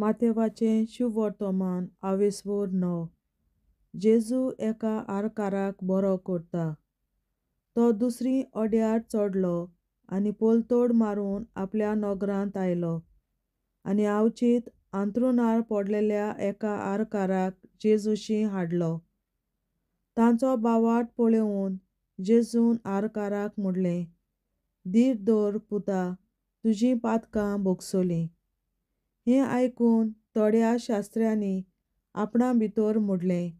माथेवाचें शुभ वर्तमान 29. जेजू एका आरकाराक बरो करता. तो दुसरी अड्यार चडलो आनी पोलतोड मारून आपल्या नोगरांत आयलो आनी आवचीत अंथरुणार पडलेल्या एका आरकाराक जेजूशी हाडलो. तांचो बावाट पळोवन जेजून आरकाराक म्हणलें, "धीर दवर पुता, तुजीं पातकां भोगसोलीं." हें आयकून थोड्या शास्त्र्यांनी आपणा भितर म्हणलें,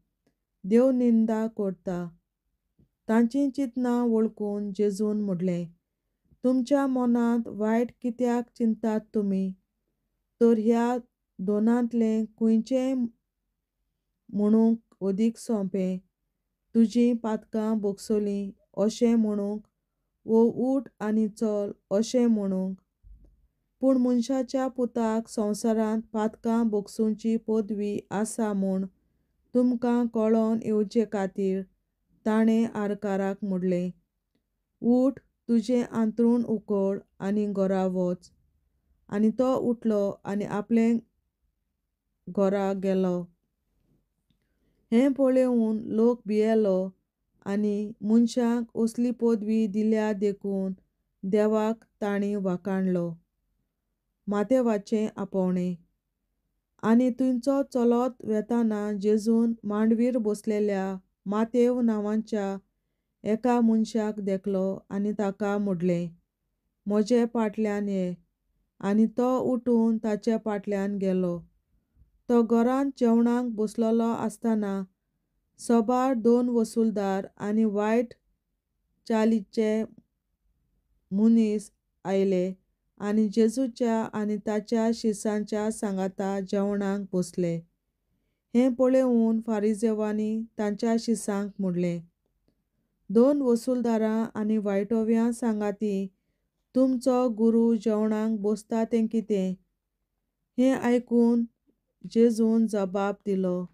"देव निंदा करता." तांचीं चिंतनां वळखून जेजून म्हणलें, "तुमच्या मनांत वायट कित्याक चिंतात तुमी? तर ह्या दोनांतलें खंयचें म्हणूंक अदीक सोंपें, तुजीं पातकां भोगसोलीं अशें म्हणूंक, वो उठ आनी चल अशें म्हणूंक? पूण मनशाच्या पुताक संवसारांत पातकां भोगसूंची पदवी आसा म्हूण तुमकां कळोन येवचे खातीर ताणें आरकाराक म्हणलें, उठ, तुजें अंथरूण उखड आनी घरा वच." आनी तो उठलो आनी आपले घरा गेलो. हें पळोवन लोक भियेलो आनी मनशाक असली पदवी दिल्या देखून देवाक तांणी वाखाणलो. माथेवाचें आपोवणें. आनी थंयचो चलत वेताना जेजून मांडवीर बसलेल्या माथेव नांवाच्या एका मनशाक देखलो आनी ताका म्हणलें, "म्हजे फाटल्यान ये." आनी तो उठून ताचे फाटल्यान गेलो. तो घरांत जेवणाक बसलोलो आसतना सोबार 2 वसूलदार आनी वायट चालीचे मनीस आयले आनी जेजूच्या आनी ताच्या शिश्यांच्या सांगाता जेवणाक बसले. हें पळोवन फारिसेवांनी तांच्या शिश्यांक म्हणलें, 2 वसूलदारां आनी वायटोव्या सांगाती तुमचो गुरू जेवणाक बसता तें कितें? हें आयकून जेजून जबाब दिलो,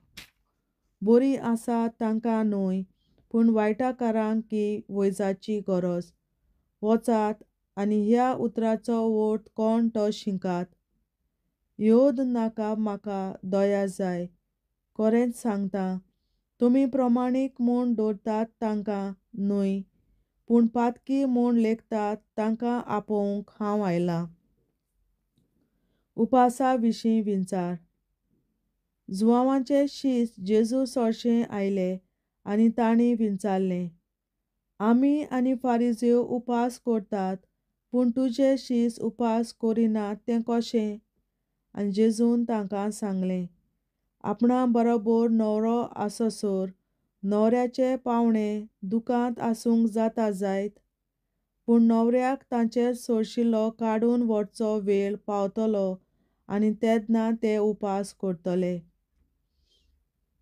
बरीं आसात तांकां न्हय, पूण वायटाकारांक ही वैजाची गरज. वचात आनी ह्या उतराचो अर्थ कोण तो शिकात. येवद नाका, म्हाका दया जाय. खरेंच सांगता, तुमी प्रमाणीक म्हूण दवरतात तांकां न्हय, पूण पातकी म्हूण लेखतात तांकां आपोवंक हांव आयलां. उपासा विशीं विचार. जुवांवाचे शिश्य जेजू सोडशे आयले आनी तांणी विचारलें, आमी आनी फारिसेव उपास करतात, पूण तुजे शिश्य उपास करिनात तें कशें? आनी जेजून तांकां सांगलें, आपणा बरोबर न्हवरो आसोसर न्हवऱ्याचे पावणे दुखांत आसूंक जाता जायत, पूण न्हवऱ्याक तांचेर सोडशिल्लो काडून व्हरचो वेळ पावतलो आनी तेन्ना ते उपास करतले.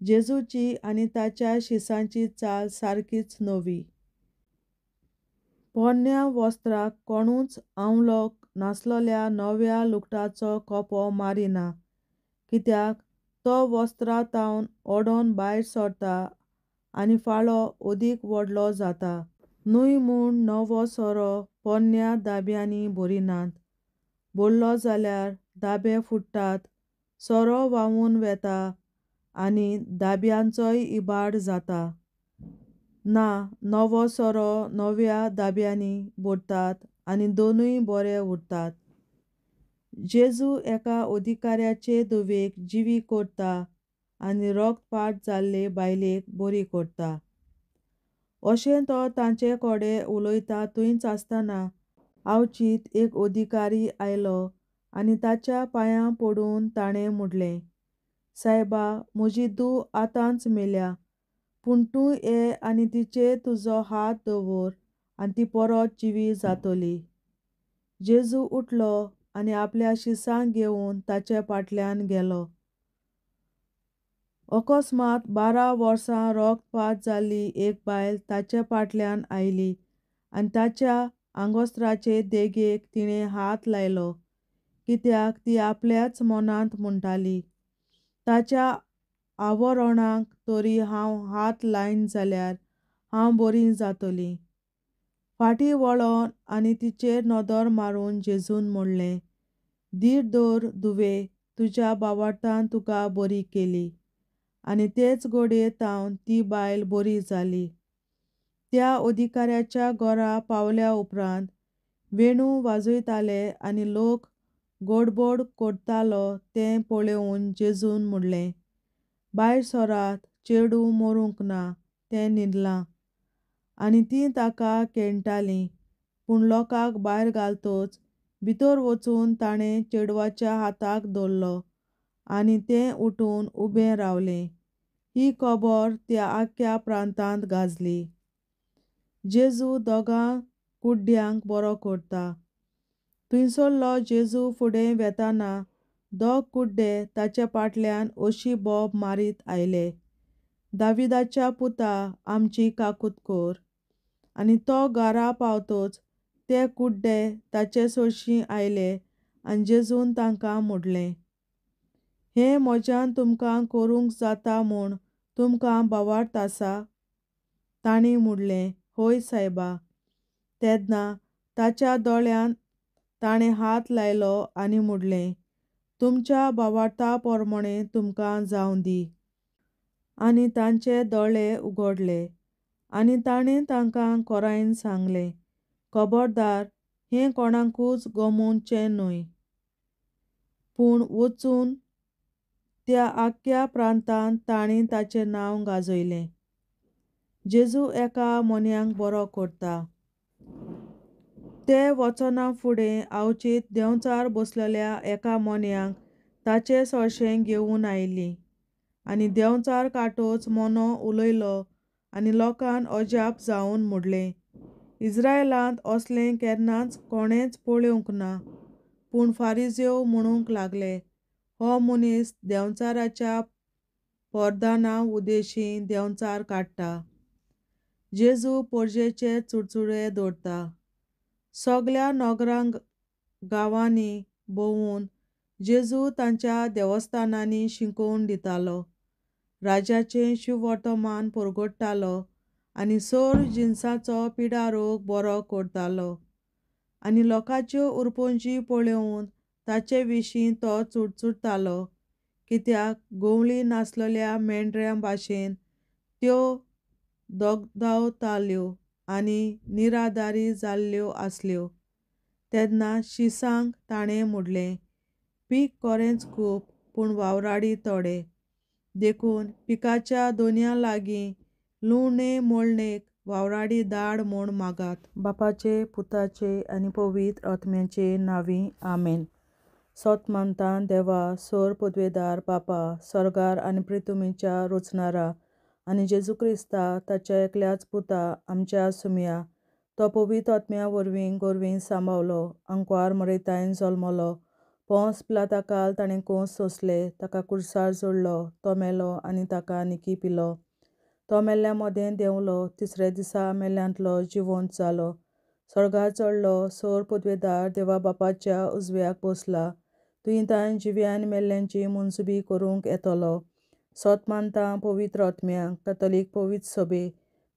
जेजूची आनी ताच्या शिश्यांची चाल सारकीच नवी. पोरन्या वस्त्राक कोणूच आवलोक नासलोल्या नव्या लुगटाचो कोपो मारिना, कित्याक तो वस्त्रांतावन ओडोन भायर सरता आनी फाळो अदीक व्हडलो जाता. न्हय म्हूण नवो सोरो पोरन्या दाब्यांनी भरिनात. भरलो जाल्यार दाबे फुट्टात, सोरो व्हांवून वेता आनी दाब्यांचोय इबाड जाता. ना, नवो सोरो नव्या दाब्यांनी भरतात आनी दोनूय बरे उरतात. जेजू एका अधिकाऱ्याचे धवेक जिवी करता आनी रोगपाट जाल्ले बायलेक बरी करता. अशें तो तांचे कडेन उलयता थंयच आसतना आवचीत एक अधिकारी आयलो आनी ताच्या पांयां पडून ताणें म्हणलें, सायबा, म्हजी धूव आतांच मेल्या, पूण तूं ये आनी तिचेर तुजो हात दवर आनी ती परत जिवी जातली. जेजू उठलो आनी आपल्या शिश्यांक घेवन ताचे फाटल्यान गेलो. अकस्मात 12 वर्सां रोगपाट जाल्ली एक बायल ताचे फाटल्यान आयली आनी ताच्या आंगोस्त्राचे देगेक तिणें हात लायलो, कित्याक ती आपल्याच मनांत म्हणटाली, ताच्या आवरोणाक तरी हांव हात लायन जाल्यार हांव बरी जातलीं. फाटीं वळोन आनी तिचेर नदर मारून जेजून म्हणलें, धीर दवर धुवे, तुज्या बावार्थान तुका बरी केली. आनी तेच घोडयेतावन ती बायल बरी जाली. त्या अधिकाऱ्याच्या घरा पावल्या उपरांत वेणू वाजयताले आनी लोक गोडबोड करतालो तें पळोवन जेजून म्हणलें, भायर सरात, चेडूं मरूंक ना, तें न्हिदलां. आनी तीं ताका खेणटालीं. पूण लोकांक भायर घालतच भितर वचून ताणें चेडवाच्या हाताक धरलो आनी तें उठून उबें रावलें. ही खबर त्या आख्या प्रांतांत गाजली. जेजू दोगां कुड्ड्यांक बरो करता. थंयसरलो जेजू फुडें वेताना दोग कुड्डे ताचे फाटल्यान अशी बोब मारीत आयले, दाविदाच्या पुता, आमची काकूट कर. आनी तो घरा पावतच ते कुड्डे ताचे सरशीं आयले आनी जेजून तांकां म्हणलें, हें म्हज्यान तुमकां करूंक जाता म्हूण तुमकां बावार्थ आसा? तांणी म्हणलें, हय सायबा. तेन्ना ताच्या दोळ्यांत ताणें हात लायलो आनी म्हणलें, तुमच्या बावार्था पोरमणें तुमकां जावं दी. आनी तांचे दोळे उगडले. आनी ताणें तांकां खोरायन सांगलें, खबरदार, हें कोणाकूच गमोवचें न्हय. पूण वचून त्या आख्या प्रांतांत तांणी ताचें नांव गाजयलें. जेजू एका मोन्यांक बरो करता. ते वचना फुडें आवचीत देंवचार बसलेल्या एका मोन्यांक ताचे सरशें घेवन आयलीं. आनी देंवचार काडटच मोनो उलयलो आनी लोकांन अजाप जावन म्हणलें, इस्रायेलांत असलें केन्नाच कोणेंच पळोवंक ना. पूण फारिसेव म्हणूंक लागले, हो मनीस देंवचाराच्या परधाना उद्देशीं देंवचार काडटा. जेजू पर्जेचे चुडचुडे दवरता. सगल्या नगरां गांवांनी भोंवून जेजू तांच्या देवस्थानांनी शिकोवन दितालो, राजाचें शुभवर्तमान परगडटालो आनी सर जिनसाचो पिडारोग बरो करतालो. आनी लोकांच्यो उरपंजी पळोवन ताचे विशीं तो चुडचुडतालो, कित्याक गवळी नासलेल्या मेंढऱ्यां भाशेन त्यो दोगदावताल्यो आनी निराधारी जाल्ल्यो आसल्यो. तेन्ना शिसांक ताणें म्हणलें, पीक खरेंच खूब, पूण वावराडी थोडे. देखून पिकाच्या दोनया लागीं लुवणे मळणेक वावराडी धाड म्हूण मागात. बापाचे, पुताचे आनी पवित्र आत्म्याचे नांवीं. आमेन. सोत मानता देवा, सर पदवेदार बापा, सर्गार आनी पृथ्वीच्या रचणारा, आनी जेजू क्रिस्ता ताच्या एकल्याच पुता आमच्या सुमया, तो पवित्र आत्म्या वरवीं गोरवीं सांबावलो, अंकवार मरयतायन जल्मलो, पोंस पिलाताकाल ताणें कोंस सोंसले, ताका कुर्सार जोडलो, तो मेलो आनी ताका निकी पिलो. तो मेल्ल्या मोदें देंवलो, तिसऱ्या दिसा मेल्ल्यांतलो जिवंत जालो, सर्गार चडलो, सर पदवेदार देवा बापाच्या उजव्याक बसला, थंय ताणें जिव्या आनी मेल्ल्यांची मनसुबी करूंक येतलो. सोत मानता पवित्र आत्म्याक, कातोलीक पवित्र सभे,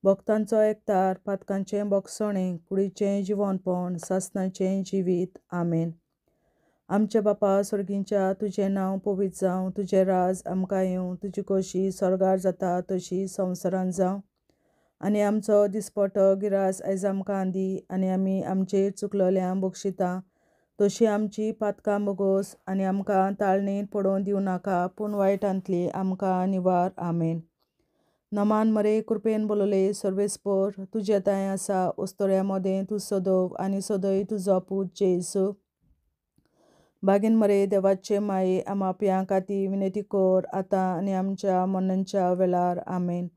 भक्तांचो एकठार, पातकांचें भोगसणें, कुडीचें जिवंतपण, सासणाचें जिवीत. आमेन. आमचे बापा सर्गींच्या, तुजें नांव पवित्र जावं, तुजें राज आमकां येवं, तुजी खोशी स्वर्गार जाता तशी संवसारांत जावं. आनी आमचो दिसपट्टो गिरास आयज आमकां दी, आनी आमी आमचेर चुकलोल्यांक बक्षिता तशी आमची पातकां बोगोस, आनी आमकां ताळणेंत पडोवन दिवं नाका, पूण वायटांतली आमकां निवार. आमेन. नमान मरे कृपेन बोलोले सर्वेस्पर, तुजे ताय आसा, उस्तोऱ्या मोदें तूं सोदोव आनी सोदय तुजो पूत जेसू. बागीन मरे देवाचे माये, आमा पियां खातीर विनंती कर, आतां आनी आमच्या मरणाच्या वेळार. आमेन.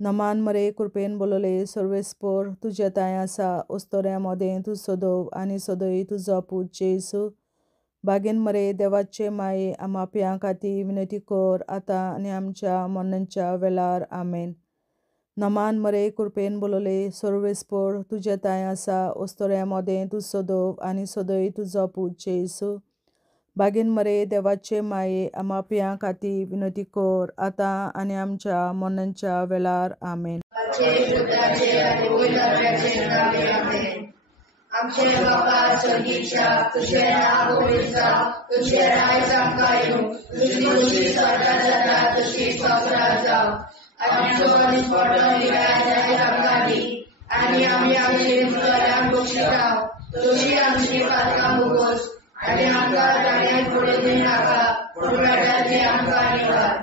नमान मरे कृपेन बोलोले सर्वेस्पर, तुजे ताय आसा, उस्तोऱ्या मोदें तूं सोदोव आनी सोदय तुजो पूत जेसू. बागीन मरे देवाचे माये, आमा पियां खातीर विनंती कर, आतां आनी आमच्या मरणाच्या वेळार. आमेन. नमान मरे कृपेन बोलोले सर्वेस्पर, तुजे ताय आसा, उस्तोऱ्या मोदें तूं सोदोव आनी सोदय तुजो पूत जेसू. बागीन मरे देवाचे माये, आमा पियां खातीर विनंती कर, आतां आनी आमच्या मरणाच्या वेळार. आमेन. आमचे बापा चडीच्या तुझे नाव गोविंद तुझे राय आमकां तुझी खुशी स्वर्गात जाता तशी संवसारात जावं आनी आमचो दिसपट्टो निराय आमकां दी आनी आमी आमचे मुखारांक बक्षितांव तुझी आमची पातकां मुगोस आनी आमकां गाडयांत पडूं दिनाका पूण बेटाची आमकां निवार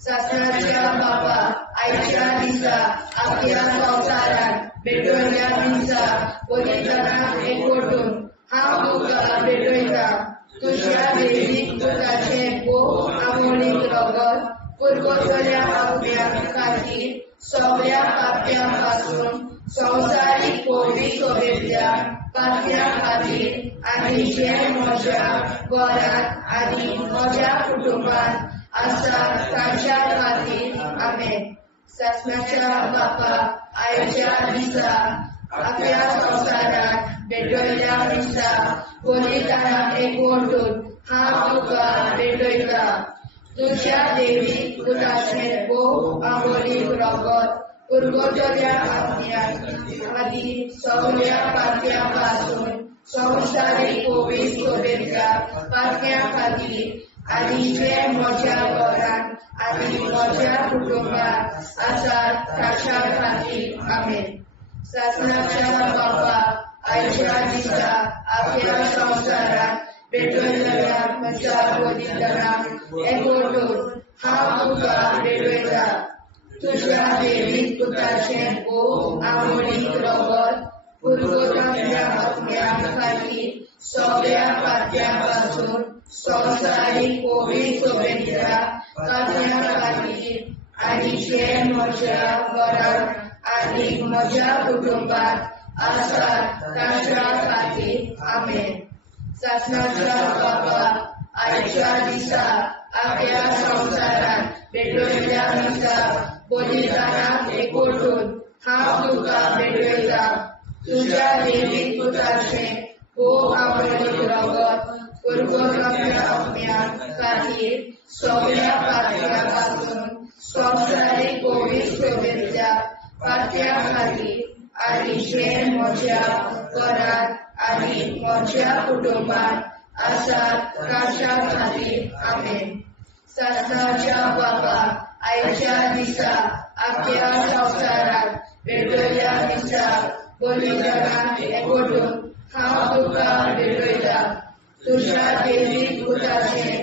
सासणाच्या बापा आयच्या दिसा आपल्या संवसारांत भेटवयल्या दिसा पवित्रांक एकवटून हांव तुका भेटयता तुज्या देवीक पुताचे भोव आमोणीक रगत पुरगोतल्या आपल्या खातीर सगळ्या पाप्यां पासून संवसारीक पवित्र सोबेतल्या पाप्यां खातीर आनी जे म्हज्या घरांत आनी म्हज्या कुटुंबांत आसा तांच्या खातीर आमेन सासणाच्या बापा आयच्या दिसा आपल्या संवसारांत भेटयल्या दिसा पवित्रांक एकवटून हांव तुका भेटयता तुज्या देवीक पुताचे भोव आमोणीक रगत पुरगोटल्या आपल्या खातीर सगळ्या पाप्यां पासून संवसारीक पवित्र सोबेतल्या पाप्यां खातीर आनी जे म्हज्या घरांत आनी म्हज्या कुटुंबांत आसात तांच्या खातीर आमेन सासणाच्या बापा आयच्या दिसा आपल्या संवसारांत भेटयल्या म्हज्या पवित्रांक एकवटून हांव तुका भेटयता तुज्या देवीक पुताचे भोव आमोणीक रगत पुरगोटल्या आपल्या खातीर सगळ्या पाप्यां पासून संवसारीक पवित्र सोबेतल्या पाप्यां खातीर आनी जे म्हज्या घरांत आनी म्हज्या कुटुंबांत आसात तांच्या खातीर आमेन सासणाच्या बापा आयच्या दिसा आपल्या संवसारांत भेटयल्या दिसा पवित्रांक एकवटून हांव तुका भेटयता तुज्या देवीक पुताचे भोव आमोणीक रगत पुरगोटल्या आपल्या खातीर सगळ्या पाप्यां पासून संवसारीक पवित्र सोबेतल्या पाप्यां खातीर आनी जे म्हज्या घरांत आनी म्हज्या कुटुंबांत आसात तांच्या खातीर आमेन सासणाच्या बापा आयच्या दिसा आपल्या संवसारांत भेटयल्या दिसा पवित्रांक एकवटून हांव तुका भेटयता तुज्या देवीक पुताचे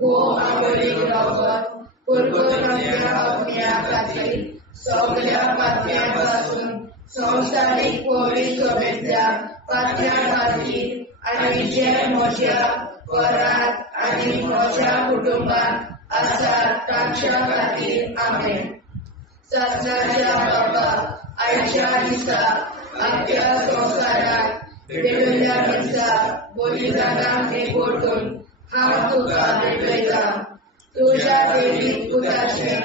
भोव आमोणीक रगत पुरगोटल्या आपल्या खातीर सगळ्या पाप्यां पासून संवसारीक पवित्र सोबेतल्या पाप्यां खातीर आनी जे म्हज्या घरांत आनी म्हज्या कुटुंबांत आसात तांच्या खातीर आमेन सासणाच्या बापा आयच्या दिसा आपल्या संवसारांत भेटयल्या दिसा पवित्रांक एकवटून हांव तुका भेटयता तुज्या देवीक पुताचे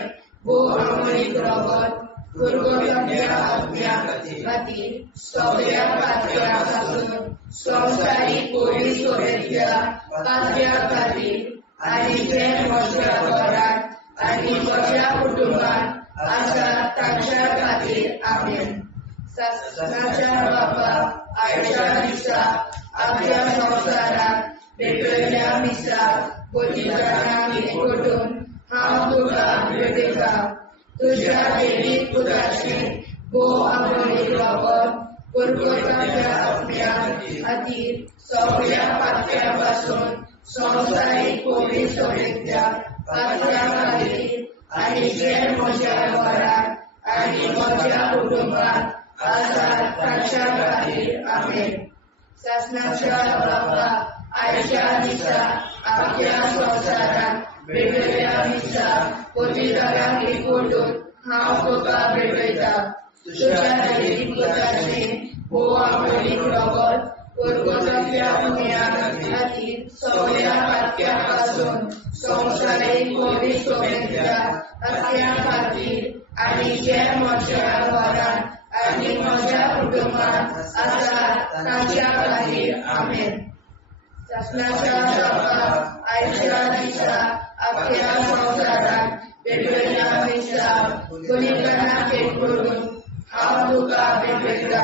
भोव आमोणीक रगत पुरगोटल्या आपल्या खातीर सगळ्या पाप्यां पासून संवसारीक पवित्र सोबेतल्या पाप्यां खातीर आनी जे म्हज्या घरांत आनी म्हज्या कुटुंबांत आसात तांच्या खातीर आमेन सासणाच्या बापा आयच्या दिसा आपल्या संवसारांत भेटयल्या दिसा पवित्रांक एकवटून हांव तुका भेटयता तुज्या देवीक पुताचे भोव आमोणीक रगत पुरगोटल्या आपल्या खातीर सगळ्या पाप्यां पासून संवसारीक पवित्र सोबेतल्या पाप्यां खातीर आनी जे म्हज्या घरांत आनी म्हज्या कुटुंबांत आसात तांच्या खातीर आमेन सासणाच्या बापा आयच्या दिसा आपल्या संवसारांत भेटयल्या दिसा पवित्रांक एकवटून हांव तुका भेटयता तुज्या देवीक पुताचे भोव आमोणीक रगत पुरगोटल्या आपल्या खातीर सगळ्या पाप्यां पासून संवसारीक पवित्र सोबेतल्या पाप्यां खातीर आनी जे म्हज्या घरांत आनी म्हज्या कुटुंबांत आसात तांच्या खातीर आमेन सासणाच्या बापा आयच्या दिसा आपल्या संवसारांत भेटयल्या दिसा पवित्रांक एकवटून हांव तुका भेटयता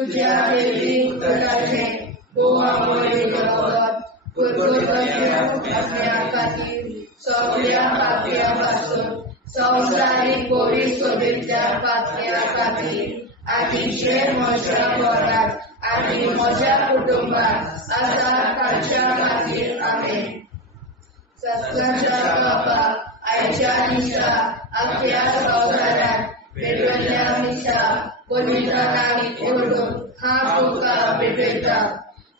तुझ्या देवी पुत्राचे गोवामोरी जगत पुरपुरल्या खातीर सगळ्या पापयापासून संवसारीक कोविड सोबेतल्या पापया खातीर आनी जे म्हज्या घरात आनी म्हज्या कुटुंबात आसा तांच्या खातीर आमेन. सत्काच्या बाबा आयच्या दिसा आख्या संवसारात पेटयल्ल्या दिसा पवित्र नामीक ओढून हांव तुका भेटयता.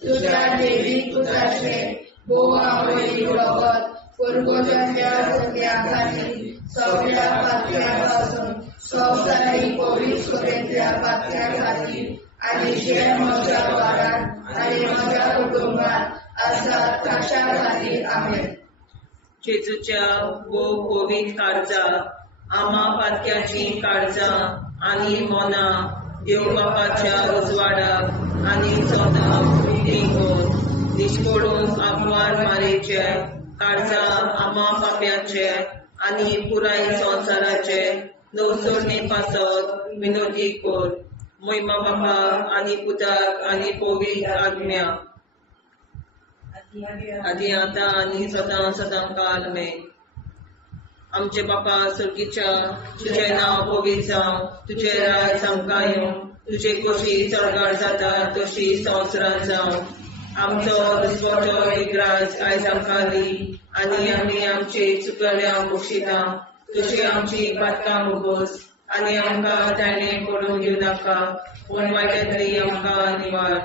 तुझ्या देवीक पुत्राचे गोवामोरी रगत पुरगोजांतल्या सगळ्या खातीर सगळ्या पापयापासून संवसारीक कोविड सोबेतल्या पापया खातीर आनी जे म्हज्या घरात आनी म्हज्या कुटुंबात आसा तांच्या खातीर आमेन. जेजूच्या कोविड काळजा आमा पातक्याची काळजा आनी मोना देव बापाच्या उजवाडाक आनी सोदाक देखून निश्कोडून आग्वार मारेचे काळजा आमा पाप्याचे आनी पुराय संवसाराचे नवसोडणे पासत विनोदी कोर. महिमा बापा आनी पुताक आनी पवित्र आज्ञा आदी आतां आनी सदां सदां काल आमेन. आमचे बापा सुर्गीच्या तुझे नांव पवित्र जावं, तुझे राज आमकां येवं, तुझे कशी सरकार जाता तशी संवसारांत जावं. आमचो दिसवटो विग्राज आयज आमकां दी आनी आमी आमचे चुकल्यांक बक्षिता. तुजी आमची पातकां मुगोस आनी आमकां ताणें पडूंक दिवं नाका, पूण वायटांतली आमकां निवार.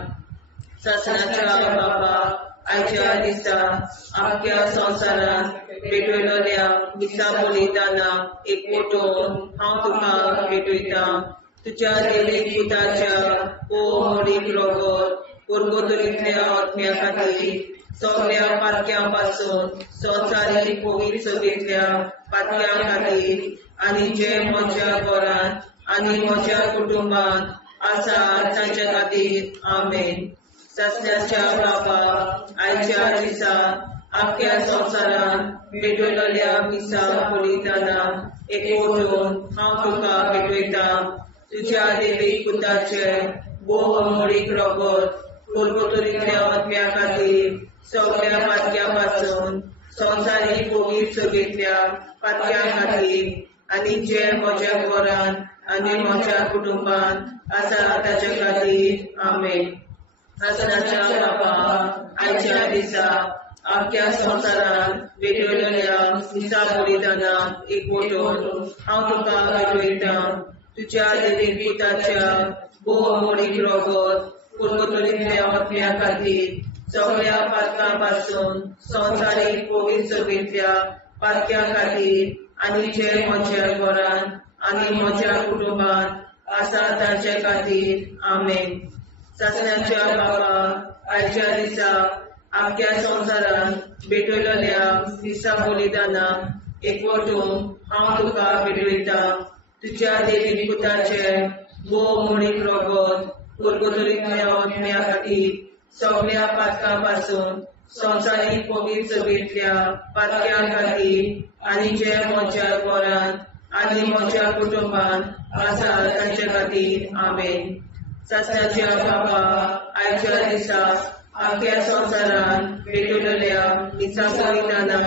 सासणाच्या बाबा आयच्या दिसा आख्या संवसारांत भेटयलोल्या दिसा बलिदाना एकवटून हांव तुका भेटयता. तुज्या देवीक पुताच्या मोडीक रगत पुरगोतरींतल्या आत्म्या खातीर सगळ्या पातक्यां पासून संवसारीक कोविड सभेंतल्या पातक्यां खातीर आनी जे म्हज्या घरांत आनी म्हज्या कुटुंबांत आसा तांच्या खातीर आमेन. सस्याच्या बाबा आयच्या दिसा आख्या संवसारांत भेटयलोल्या दिसा बलिदाना एकवटून हांव तुका भेटयता. तुज्या देवीक पुताचे मोडीक रगत पुरगोतरींतल्या आत्म्या खातीर सगळ्या पातक्यां पासून संवसारीक कोविड सभेंतल्या पातक्यां खातीर आनी जे म्हज्या घरांत आनी म्हज्या कुटुंबांत आसा ताच्या खातीर आमेन. सासणाच्या बाबा आयच्या दिसा आख्या संवसारांत भेटयलोल्या दिसा बलिदाना एकवटून हांव तुका भेटयता. तुज्या देवीक पुताच्या मोडीक रगत पुरगोतरींतल्या आत्म्या खातीर सगळ्या पातकां पासून संवसारीक कोविड सभेंतल्या पातक्यां खातीर आनी जे म्हज्या घरांत आनी म्हज्या कुटुंबांत आसा तांचे खातीर आमेन. सासणाच्या बाबा आयच्या दिसा आख्या संवसारांत भेटयलोल्या दिसा बलिदाना एकवटून हांव तुका भेटयता. तुज्या देवीक पुताचे मोडीक रगत पुरगोतरींतल्या आत्म्या खातीर सगळ्या पातकां पासून संवसारीक कोविड सभेंतल्या पातक्यां खातीर आनी जे म्हज्या घरांत आनी म्हज्या कुटुंबांत आसा तांचे खातीर आमेन. सासणाच्या बाबा आयच्या दिसा आख्या संवसारांत भेटयलोल्या दिसा बलिदाना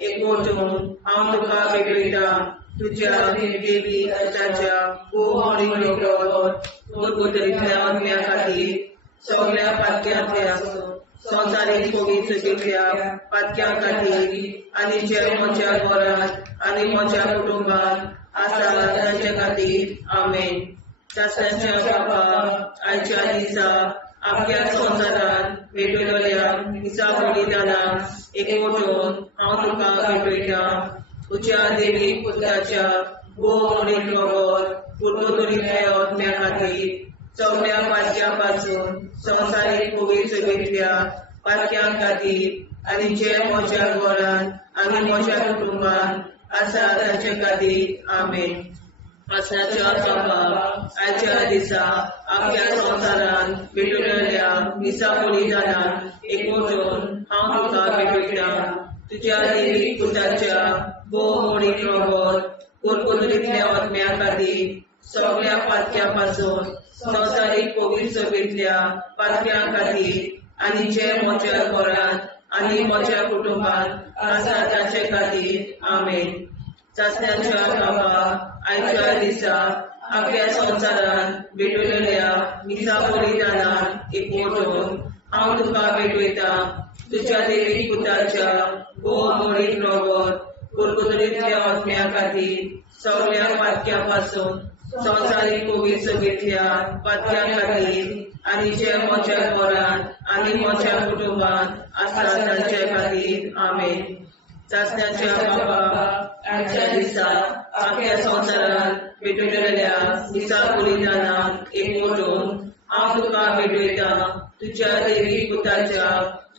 एकवटून हांव तुका भेटयता. तुज्या देवीक पुताच्या मोडीक रगत पुरगोतरींतल्या आत्म्या खातीर सगळ्या पातक्यांतल्या संवसारीक कोविड सभेंतल्या पातक्यां खातीर आनी जे म्हज्या घरांत आनी म्हज्या कुटुंबांत आसा तांचे खातीर आमेन. सासणाच्या बाबा आयच्या दिसा आख्या संवसारांत भेटयलोल्या दिसा बलिदाना एकवटून हांव तुका भेटयता. तुज्या देवीक पुताच्या मोडीक रगत पुरगोतरींतल्या आत्म्या खातीर सगळ्या पातक्यां पासून संवसारीक कोविड सभेंतल्या पातक्यां खातीर आनी जे म्हज्या घरांत आनी म्हज्या कुटुंबांत आसा तांचे खातीर आमेन. सासणाच्या बाबा आयच्या दिसा आख्या संवसारांत भेटयलोल्या दिसा बलिदाना एकवटून हांव तुका भेटयता. तुज्या देवीक पुताच्या मोडीक रगत पुरगोतरींतल्या आत्म्या खातीर सगळ्या पातक्यां पासून संवसारीक पवित्र सभेंतल्या पातक्यां खातीर आनी जे म्हज्या घरांत आनी म्हज्या कुटुंबांत आसा ताचे खातीर आमेन. चाचण्याच्या बाबा आयच्या दिसा आख्या संवसारांत भेटयलेल्या मिसा बलिदानाक एकवटून हांव तुका भेटयता. तुज्या देवीक पुताच्या भोवमोडीक रगत कुरकुतरींतल्या आत्म्या खातीर सगळ्या पातक्यां पासून संवसारीक पवित्र सभेंतल्या पातक्यां खातीर आनी जे म्हज्या घरांत आनी म्हज्या कुटुंबांत आसा तांचे खातीर आमेन. चाचण्याच्या बाबा आयच्या दिसा आख्या संवसारांत भेटयलेल्या मिसा बलिदानाक एकवटून हांव तुका भेटयता. तुज्या देवीक पुताच्या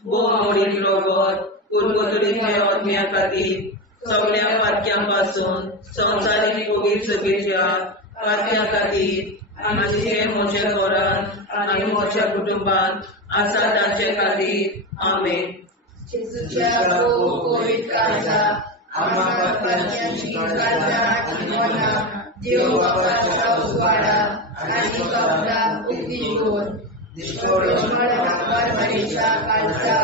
भोवमोडीक रगत कुरकुतरींतल्या आत्म्या खातीर सगळ्या पातक्यां पासून संवसारीक पवित्र सभेच्या पातक्यां खातीर आनी जे म्हज्या घरांत आनी म्हज्या कुटुंबांत आसा तांचे खातीर आमेन. जेजूच्या पवित्र काळजा आम्हा पातक्यांची काळजा आनी मना देव बापाच्या उजवाडा आनी सगळा उक्ती करून परमेच्या काळजा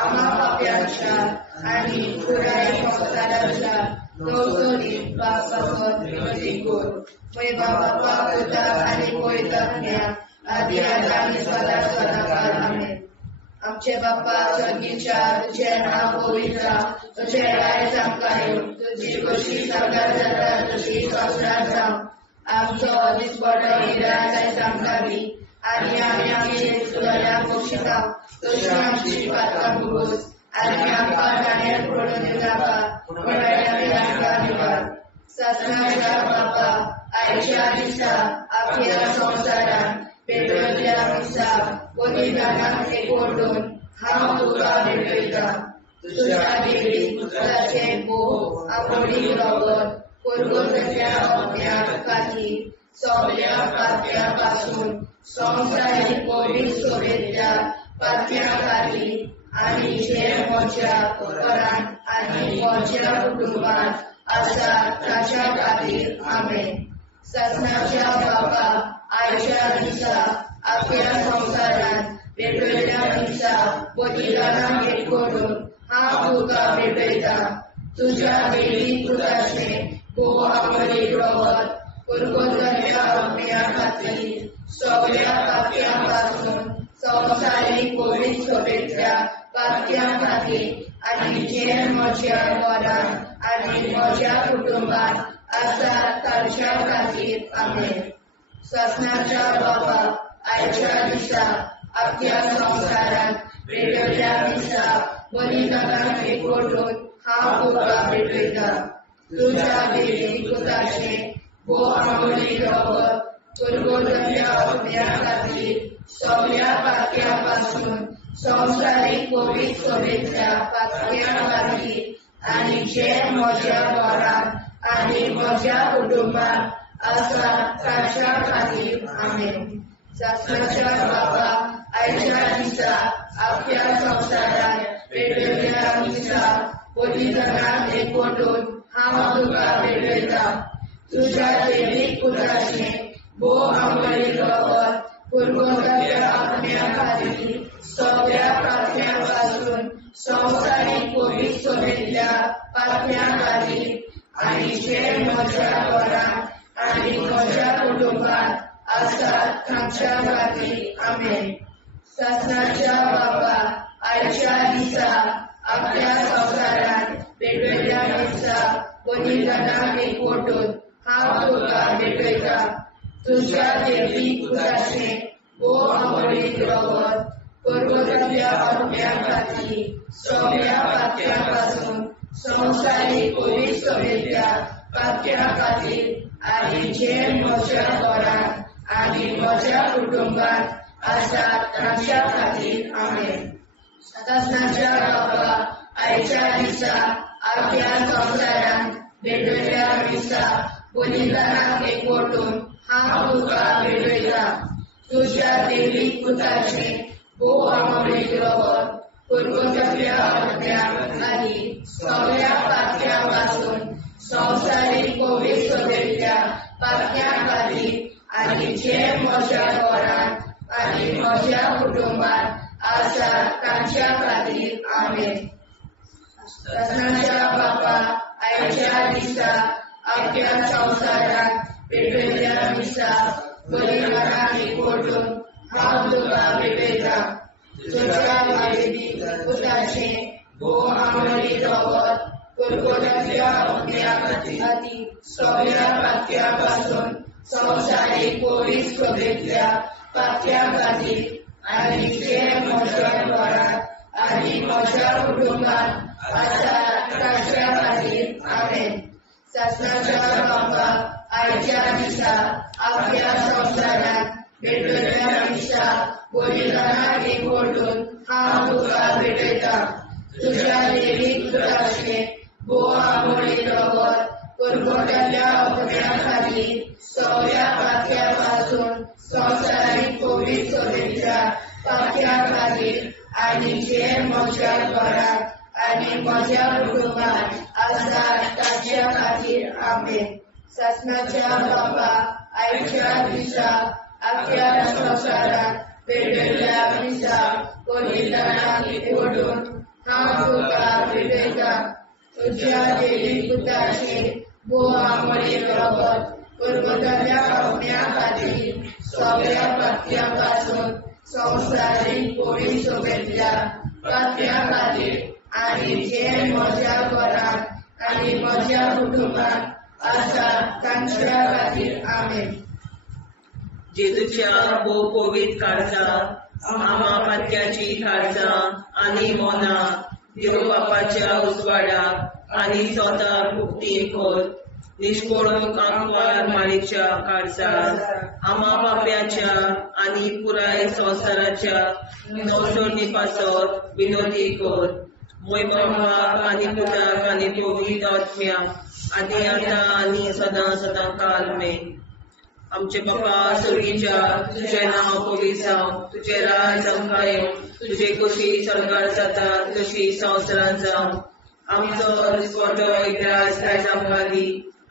आम्हा पाप्यांच्या आनी पुराय संवसाराच्या नवसोनीत पापावर विनंती कर. पै बाबा पुता आनी पवित्रात्म्या आदी आनी सदा सदाकाळ आमेन. आमचे बाप्पा स्वर्गीच्या तुझे नाव पवित्र तुझे राय आमकां येवं. तुजी कशी सगळ्यात जाता तशी संवसारांत जावं. आमचो दिसपडो हिराय जायत आमकां दी आनी आमी आमची सुदारण्याक बक्षिता. तशी आमची पातकां भोगोस आनी आमकां जाण्यार पडून दिनाका पूण आमी आमकां निवार. सत्नाच्या बाप्पा आयच्या दिसा आख्या संवसारांत भेटयल्ल्या मिसा बलिदानाक एकवटून हांव तुका भेटयता. तुज्या देवीक पुताचे भोव आमोडीक रगत कुरकुतरींतल्या आत्म्या खातीर सगळ्या पातक्यां पासून संवसारीक पवित्र सभेंतल्या पातक्यां खातीर आनी जे म्हज्या घरांत आनी म्हज्या कुटुंबांत आसा ताच्या खातीर आमेन. सत्नाच्या बाबा आयच्या दिसा आख्या संवसारांत भेटयल्ल्या मिसा बलिदानाक एकवटून हांव तुका भेटयता. तुज्या देवीक पुताचे भोव आमोडीक रगत कुरकुतरींतल्या आत्म्या खातीर सगळ्या पातक्यां पासून संवसारीक पवित्र सभेंतल्या पातक्यां खातीर आनी जे म्हज्या घरांत आनी म्हज्या कुटुंबांत आसा तांच्या खातीर आमेन. सत्नाच्या बाबा आयच्या दिसा आख्या संवसारांत भेटयल्ल्या मिसा बलिदानाक एकवटून हांव तुका भेटयता. तुज्या देवीक पुताचे भोव आमोडीक रगत कुरकुतरींतल्या आत्म्या खातीर सगळ्या पातक्यां पासून संवसारीक पवित्र सभेंतल्या पातक्यां खातीर आनी जे म्हज्या घरांत आनी म्हज्या कुटुंबांत आसा तांच्या खातीर आमेन. सत्नाच्या बाबा आयच्या दिसा आख्या संवसारांत भेटयल्ल्या मिसा बलिदानाक एकवटून हांव तुका भेटयता. तुज्या देवीक पुताचे भोव आमोडीक रगत कुरकुतरींतल्या आत्म्या खातीर सगळ्या पातक्यां पासून संवसारीक पवित्र सभेंतल्या पातक्यां खातीर आनी जे म्हज्या घरांत आनी म्हज्या कुटुंबांत आसा तांच्या खातीर आमेन. सत्नाच्या बाबा आयच्या दिसा आख्या संवसारांत भेटयल्ल्या मिसा बलिदानाक एकवटून हांव तुका भेटयता. तुज्या देवीक पुताचे भोव आमोडीक रगत कुरकुतरींतल्या आत्म्या खातीर सगळ्या पातक्यां पासून संवसारीक पवित्र सभेंतल्या पातक्यां खातीर आनी जे म्हज्या घरांत आनी म्हज्या कुटुंबांत आसा तांच्या खातीर आमेन. सत्नाच्या बाबा आयच्या दिसा आख्या संवसारांत भेटयल्ल्या मिसा बलिदानाक एकवटून हांव तुका भेटयता. तुज्या देवीक पुताचे भोव आमोडीक रगत कुरकुतरींतल्या आत्म्या खातीर सगळ्या पातक्यां पासून संवसारीक पवित्र सभेंतल्या पातक्यां खातीर आनी जे म्हज्या दिसा अख्ख्या संवसाराक पेटयल्या दिसा बलिदानाक एकवटून हांव तुका भेटयता. तुज्या वैदिक पुताचे भोव आमोरी रगत कुरकुरांतल्या अग्न्या खातीर सगळ्या पातक्या पासून संवसारीक पवित्र सभेंतल्या पातक्या खातीर आनी जे म्हज्या घरांत आनी म्हज्या कुटुंबांत आसा ताच्या खातीर आमेन. शासनाच्या बापाक आयच्या दिसा अख्ख्या संवसाराक भेटयल्या दिसा बलिदानाक एकवटून हांव तुका भेटयता. तुज्या देवीक पुताचे भोव आमोरी रगत कुरकुरांतल्या अग्न्या खातीर सगळ्या पातक्या पासून संवसारीक पवित्र सभेंतल्या पातक्या खातीर आनी जे म्हज्या घरांत आनी म्हज्या कुटुंबांत आसा ताच्या खातीर आमेन. शासनाच्या बापाक आयच्या दिसा अख्ख्या संवसाराक भेटयल्या दिसा बलिदानाक एकवटून हांव तुका भेटयता. तुज्या देवीक पुताचे भोव आमोरी रगत कुरकुरांतल्या अग्न्या खातीर सगळ्या पातक्या पासून संवसारीक पवित्र सभेंतल्या पातक्या खातीर आनी जे म्हज्या घरांत आनी म्हज्या कुटुंबांत आसा तांच्या खातीर आमेन. जेजूच्या भोव पवित्र काळजांत आम्हा पातक्याची काळजां आनी मोना देव बापाच्या उजवाडाक आनी स्वता मुक्ती कर. निष्कळूक आंकवार माळेच्या काळजांत आम्हा पाप्याच्या आनी पुराय संवसाराच्या नवसोडणी पासत विनोदी कर. मोय बापाक आनी पुताक आनी पवित्र आत्म्याक आदी आतां आनी सदां सदां काल आमेन. आमचे बापा स्वर्गीच्या तुझें नांव पवित्र जावं, तुजें राज आमकां येवं, तुजी कशी स्वर्गार जाता तशी संवसारांत जावं. आमचो दिसवटो एकदांच आयज आमकां दी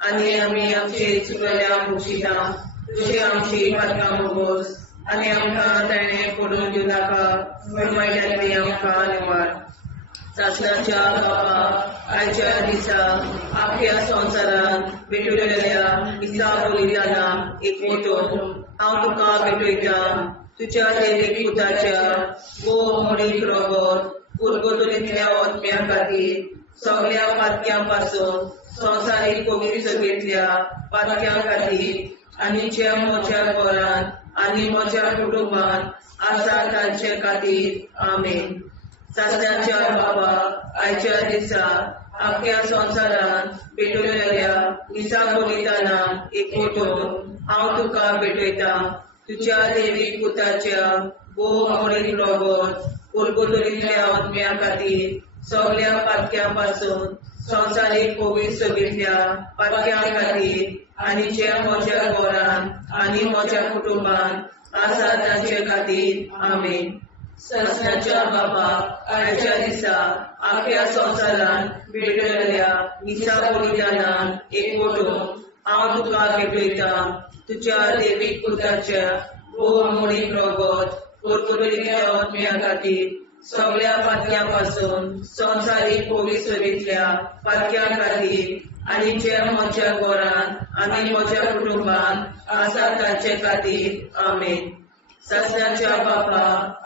आनी आमी आमचे चुकयल्यांक मुक्षिता. तुजी आमची पातकां भोगोस आनी आमकां ताणें पडून दिवं नाका, वायट्यांतली आमकां निवार. शासनाच्या बापा आयच्या दिसा अख्ख्या संवसारांत भेटयल्या दिसा बलिदानाक एकवटून हांव तुका भेटयता. तुज्या देवीक पुताच्या भोव आमोरी रगत कुरकुरांतल्या अग्न्या खातीर सगळ्या पातक्यां पासून संवसारीक पवित्र सभेंतल्या पातक्या खातीर आनी जे म्हज्या घरांत आनी म्हज्या कुटुंबांत आसा तांचे खातीर आमेन. शासनाच्या बापा आयच्या दिसा अख्ख्या संवसारांत भेटयल्या दिसा बलिदानाक एकवटून हांव तुका भेटयता. तुज्या देवीक पुताच्या भोव आमोरी रगत कुरकुरांतल्या अग्न्या खातीर सगळ्या पातक्या पासून संवसारीक पवित्र सभेंतल्या पातक्या खातीर आनी जे म्हज्या घरांत आनी म्हज्या कुटुंबांत आसा तांचे खातीर आमेन. शासनाच्या बापा आयच्या दिसा अख्ख्या संवसारांत भेटयल्या दिसा बलिदानाक एकवटून हांव तुका भेटयता. तुज्या देवीक पुताच्या भोव आमोरी रगत कुरकुरांतल्या अग्न्या खातीर सगळ्या पातक्या पासून संवसारीक पवित्र सभेंतल्या पातक्या खातीर आनी जे म्हज्या घरांत आनी म्हज्या कुटुंबांत आसा तांचे खातीर आमेन. शासनाच्या बापा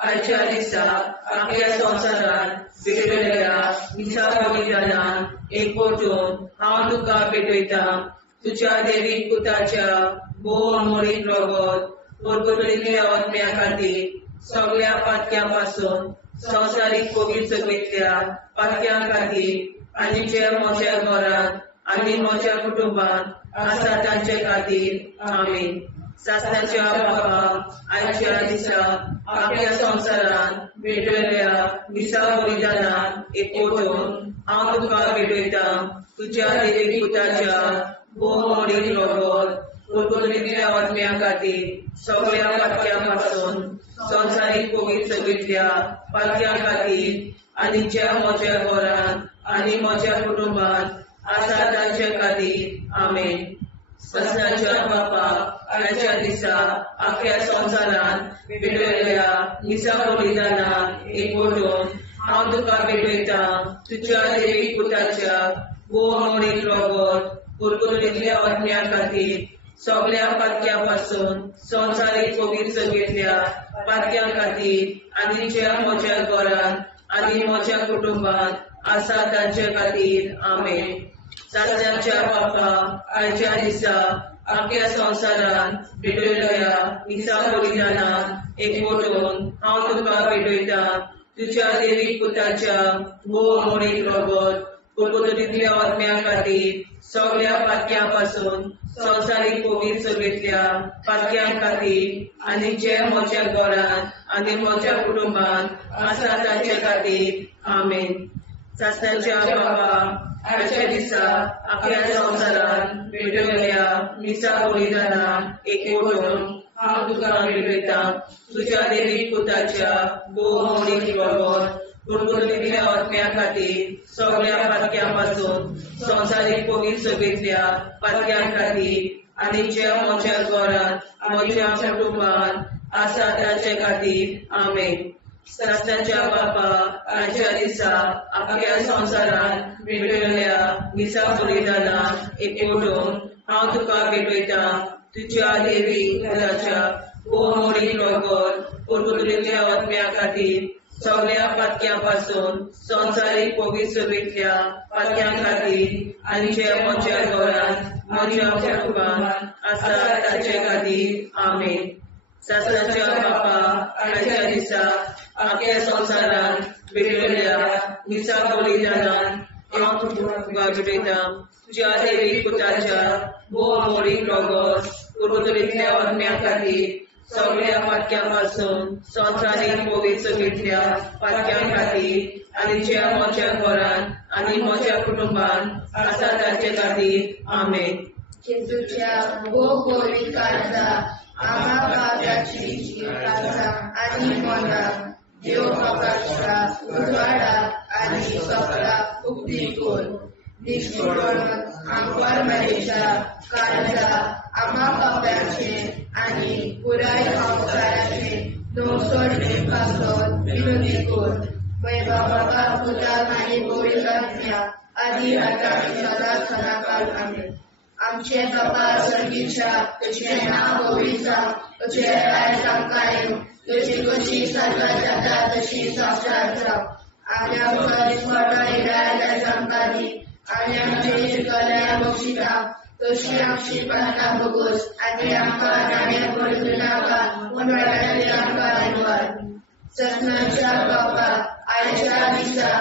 आयच्या दिसा अख्ख्या संवसारांत भेटयल्या दिसा बलिदानाक एकवटून हांव तुका भेटयता. तुज्या देवीक पुताच्या भोव आमोरी रगत कुरकुरांतल्या अग्न्या खातीर सगळ्या पातक्या पासून संवसारीक पवित्र सभेंतल्या पातक्या खातीर आनी जे म्हज्या घरांत आनी म्हज्या कुटुंबांत आसा तांचे खातीर आमेन. शासनाच्या बापा आयच्या दिसा अख्ख्या संवसारांत भेटयल्या दिसा बलिदानाक एकवटून हांव तुका भेटयता. तुज्या देवीक पुताच्या भोव आमोरी रगत कुरकुरांतल्या अग्न्या खातीर सगळ्या पातक्या पासून संवसारीक पवित्र सभेंतल्या पातक्या खातीर आनी जे म्हज्या घरांत आनी म्हज्या कुटुंबांत आसा तांचे खातीर आमेन. शासनाच्या बापा आयच्या दिसा अख्ख्या संवसारांत भेटयल्या दिसा बलिदानाक एकवटून हांव तुका भेटयता. तुज्या देवीक पुताच्या वो मोडीक रगत कुरकुरीतल्या आत्म्या खातीर सगळ्या पातक्यापासून संवसारीक पवित्रतेंतल्या पातक्यां खातीर आनी ज्या म्हज्या घरांत आनी म्हज्या कुटुंबांत आसा तांचे खातीर आमेन. सासऱ्याच्या बापा आयच्या दिसा आख्या संवसारान भेटयल्या दिसा बलिदानाक एकवटून हांव तुका भेटयता तुज्या देवीक पुताच्या भोव मोडीक रगत कुरकुरीतल्या आत्म्या खातीर सगळ्या पातक्यां-पासून संवसारीक पवित्रतेंतल्या पातक्यां खातीर आनी जे म्हज्या घरांत आनी म्हज्या कुटुंबांत आसा तांचे खातीर आमेन. सासऱ्याच्या बापा आयच्या दिसा आख्या संवसारान भेटयल्या दिसा बलिदानाक एकवटून हांव तुका भेटयता तुज्या देवीक पुताच्या भोव मोडीक रगत कुरकुरीतल्या आत्म्या खातीर सगळ्या पातक्यां-पासून संवसारीक पवित्रतेंतल्या पातक्यां खातीर आनी जे म्हज्या घरांत म्हज्या कुटुंबांत आसा तांचे खातीर आमेन. सासऱ्याच्या बापा आयच्या दिसा आख्या संवसारान भेटयल्या दिसा बलिदानाक एकवटून हांव तुका भेटयता तुज्या देवीक पुताच्या भोव मोडीक रगत कुरकुरीतल्या आत्म्या खातीर सगळ्या पातक्यां-पासून संवसारीक पवित्रतेंतल्या पातक्यां खातीर आनी जे म्हज्या घरांत म्हज्या कुटुंबांत आसा तांचे खातीर आमेन. सासऱ्याच्या बापा आयच्या दिसा आख्या संवसारान भेटयल्या दिसा बलिदानाक हांव तुका भेटयता तुज्या देवीक पुताच्या भोव मोडीक रगत कुरकुरीतल्या आत्म्या खातीर सगळ्या पातक्यां-पासून संवसारीक पवित्रतेंतल्या पातक्यां खातीर आनी जे म्हज्या घरांत आनी म्हज्या कुटुंबांत आसा तांचे खातीर आमेन. जेजूच्या भोव पवित्र काळजा आम्हा पापाची काळजा आनी मनाक देव बापाच्या उजवाडाक आनी सपनाक उक्ती कर. निष्ठुरण आमकां मेळच्या काळजा आम्हा पापाचे आनी पुराय संवसाराचे नवसोड पासत विनंती कर. बाबा पुताक आनी पवित्र आत्म्या आदी आतां आनी सदांच सदांकाळ आमेन. आमचे बाबा सर्गीच्या तुझे नाव पवित्र तुझे राज आमकां येवं तुजी कशी स्वर्गांत जाता तशी संवसारांत जावं. आनी आमकां दिसपट्टो राय आमकां दी आनी आमचे शिकल्या बक्षिता तशी आमची प्रार्थना भोगोस आनी आमकां नाण्या पडूं नाका पूण वायटांतल्यान आमकां वाचय. ससनाच्या बापा आयच्या दिसा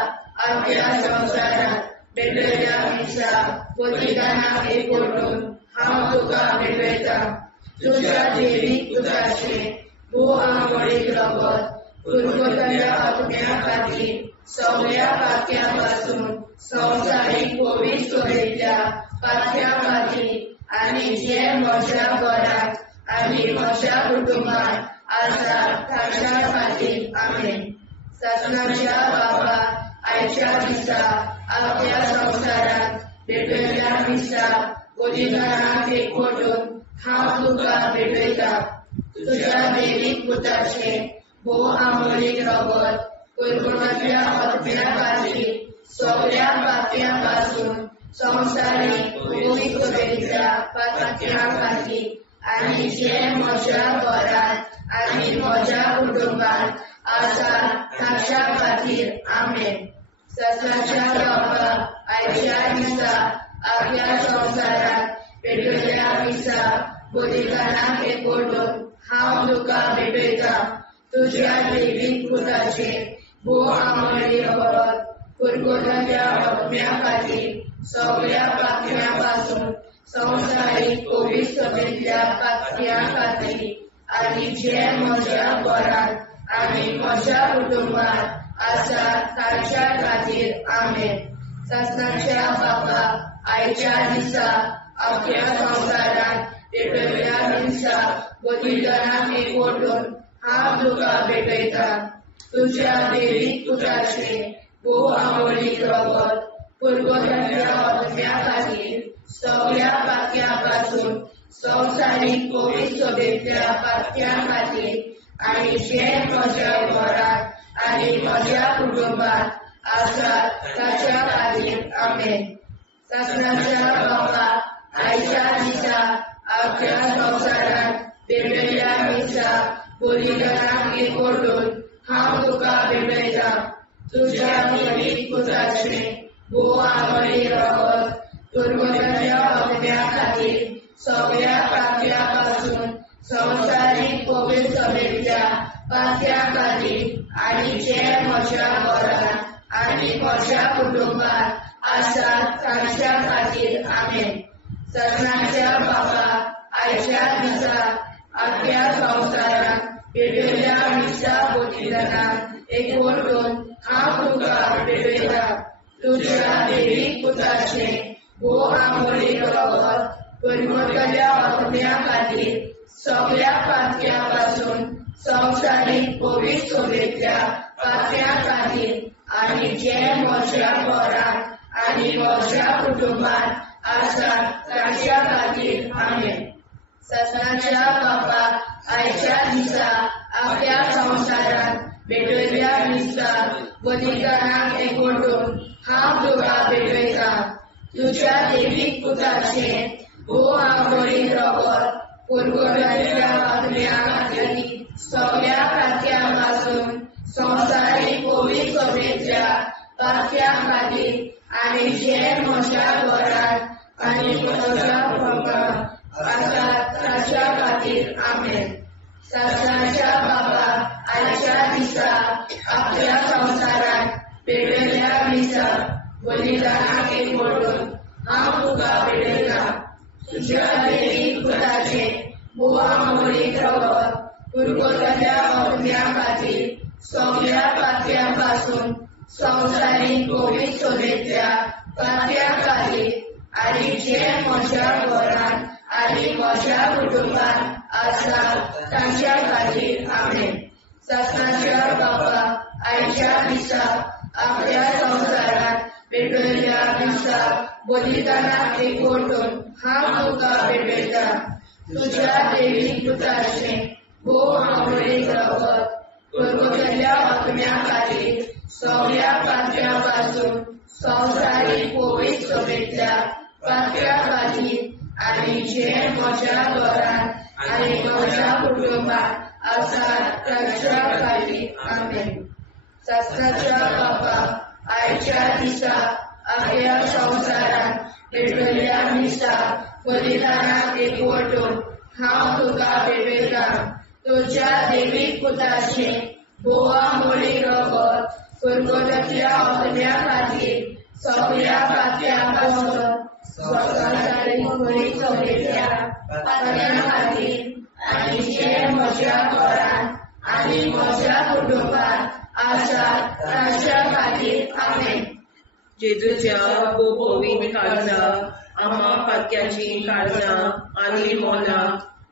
आख्या संवसारांत भेटयल्या दिसा बलिदानाक एकवटून हांव तुका भेटयता तुज्या देवीक पुताचे भोव मोडीक रगत कुरकुरीतल्या आत्म्या खातीर सगळ्या पातक्यां-पासून संवसारीक पवित्रतेंतल्या पातक्यां खातीर आनी जे म्हज्या घरांत आनी म्हज्या कुटुंबांत आसा तांच्या खातीर आमेन. ससनाच्या बापा आयच्या दिसा आख्या संवसारांत भेटयल्या दिसा बलिदानाक एकवटून हांव तुका भेटयता तुज्या देवीक पुताचे भोव मोडीक रगत कुरकुरीतल्या आत्म्या खातीर सगळ्या पातक्यां-पासून संवसारीक पवित्रतेंतल्या पातक्यां खातीर आनी जे म्हज्या घरांत आनी म्हज्या कुटुंबांत आसा तांच्या खातीर आमेन. ससनाच्या बापा आयच्या दिसा आख्या संवसारांत भेटयल्या दिसा बलिदानाक एकवटून हांव तुका भेटयता तुज्या देवीक पुताचे भोव मोडीक रगत कुरकुरीतल्या आत्म्या खातीर सगळ्या पातक्यां-पासून संवसारीक पवित्रतेंतल्या पातक्यां खातीर आनी जे म्हज्या घरांत आनी म्हज्या कुटुंबांत आसा तांच्या खातीर आमेन. ससनाच्या बापा आयच्या दिसा आख्या संवसारांत भेटयल्या दिसा बलिदानाक एकवटून हांव तुका भेटयता तुज्या देवीक पुताचे भोव मोडीक रगत कुरकुरीतल्या आत्म्या खातीर सगळ्या पातक्यां-पासून संवसारीक पवित्रतेंतल्या पातक्यां खातीर आनी जे म्हज्या घरांत आनी म्हज्या कुटुंबांत आसा तांच्या खातीर आमेन. ससनाच्या बापा आयच्या दिसा अख्ख्या संवसारात वेगवेगळ्या मिसा बोलिगणांक एकवटून हांव तुका भेटयता तुझ्या पवित्र पुताचे भोव आंगडी रगत तुरगताच्या अग्न्या खातीर सगळ्या पातळ्या पासून संवसारीक पवित्र सभेच्या पातळ्या खातीर आनी जे म्हज्या घरांत आनी म्हज्या कुटुंबात आसात तांच्या खातीर आमेन. ससनाच्या बापा आयच्या दिसा अख्ख्या संवसारात भेटयल्ल्या मिसा बोलिदानाक एकवटून हांव तुका भेटयता तुझ्या देवीक पुताचे भोव आंगडी रगत तुरगताच्या अग्न्या खातीर सगळ्या पातळ्या पासून संवसारीक पवित्र सभेच्या पातळ्या खातीर आनी जे म्हज्या घरांत आनी म्हज्या कुटुंबात आसात तांच्या खातीर आमेन. ससनाच्या बापा आयच्या दिसा अख्ख्या संवसारात भेटयल्ल्या मिसा बोलिदानाक एकवटून हांव तुका भेटयता तुझ्या देवीक पुताचे भोव आंगडी रगत तुरगताच्या अग्न्या खातीर सगळ्या पातळ्या पासून संवसारीक पवित्र सभेच्या पातळ्या खातीर आनी जे म्हज्या घरांत आनी म्हज्या कुटुंबात आसात तांच्या खातीर आमेन. ससनाच्या बापा आयच्या दिसा अख्ख्या संवसारात भेटयल्ल्या मिसा बोलिदानाक एकवटून हांव तुका भेटयता तुझ्या देवीक पुताचे भोव आंगडी रगत तुरगताच्या अग्न्या खातीर सगळ्या पातळ्या पासून संवसारीक पवित्र सभेच्या पातळ्या खातीर आनी जे म्हज्या घरांत आनी म्हज्या कुटुंबात आसात तांच्या खातीर आमेन. ससनाच्या बापा आयच्या दिसा अख्ख्या संवसारात भेटयल्ल्या मिसा बोलिदानाक एकवटून हांव तुका भेटयता तुझ्या देवीक पुताचे भोव आंगडी रगत तुरगताच्या अग्न्या खातीर सगळ्या पातळ्या पासून संवसारीक पवित्र सभेच्या पातळ्या खातीर आनी जे म्हज्या घरांत आनी म्हज्या कुटुंबात आसात तांच्या खातीर आमेन. ससनाच्या बापा आयच्या दिसा अख्ख्या संवसारात भेटयल्ल्या मिसा बोलिदानाक एकवटून हांव तुका भेटयता तुझ्या देवीक पुताचे भोव आंगडी रगत तुरगताच्या अग्न्या खातीर सगळ्या पातळ्या पासून संवसारीक पवित्र सभेच्या पातळ्या खातीर आनी जे म्हज्या घरांत आनी म्हज्या कुटुंबात आसात तांच्या खातीर आमेन. जेजूच्या खूब पवित्र काळजा आम्हा पातक्याची काळजां आनी मोला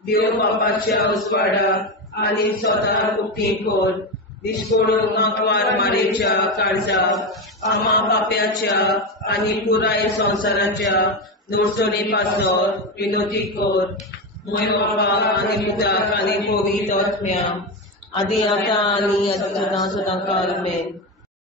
देव बापाच्या उजवाडाक आनी स्वता उक्ती कोर दिसपडून आंकवार मारेच्या काळजा आम्हा पाप्याच्या आनी पुराय संवसाराच्या नोडचणी पासर विनोदी कोर मोय बापा आनी पुताक आनी पवित्र आत्म्या आदी आतां आनी सदां सदां काल आमेन.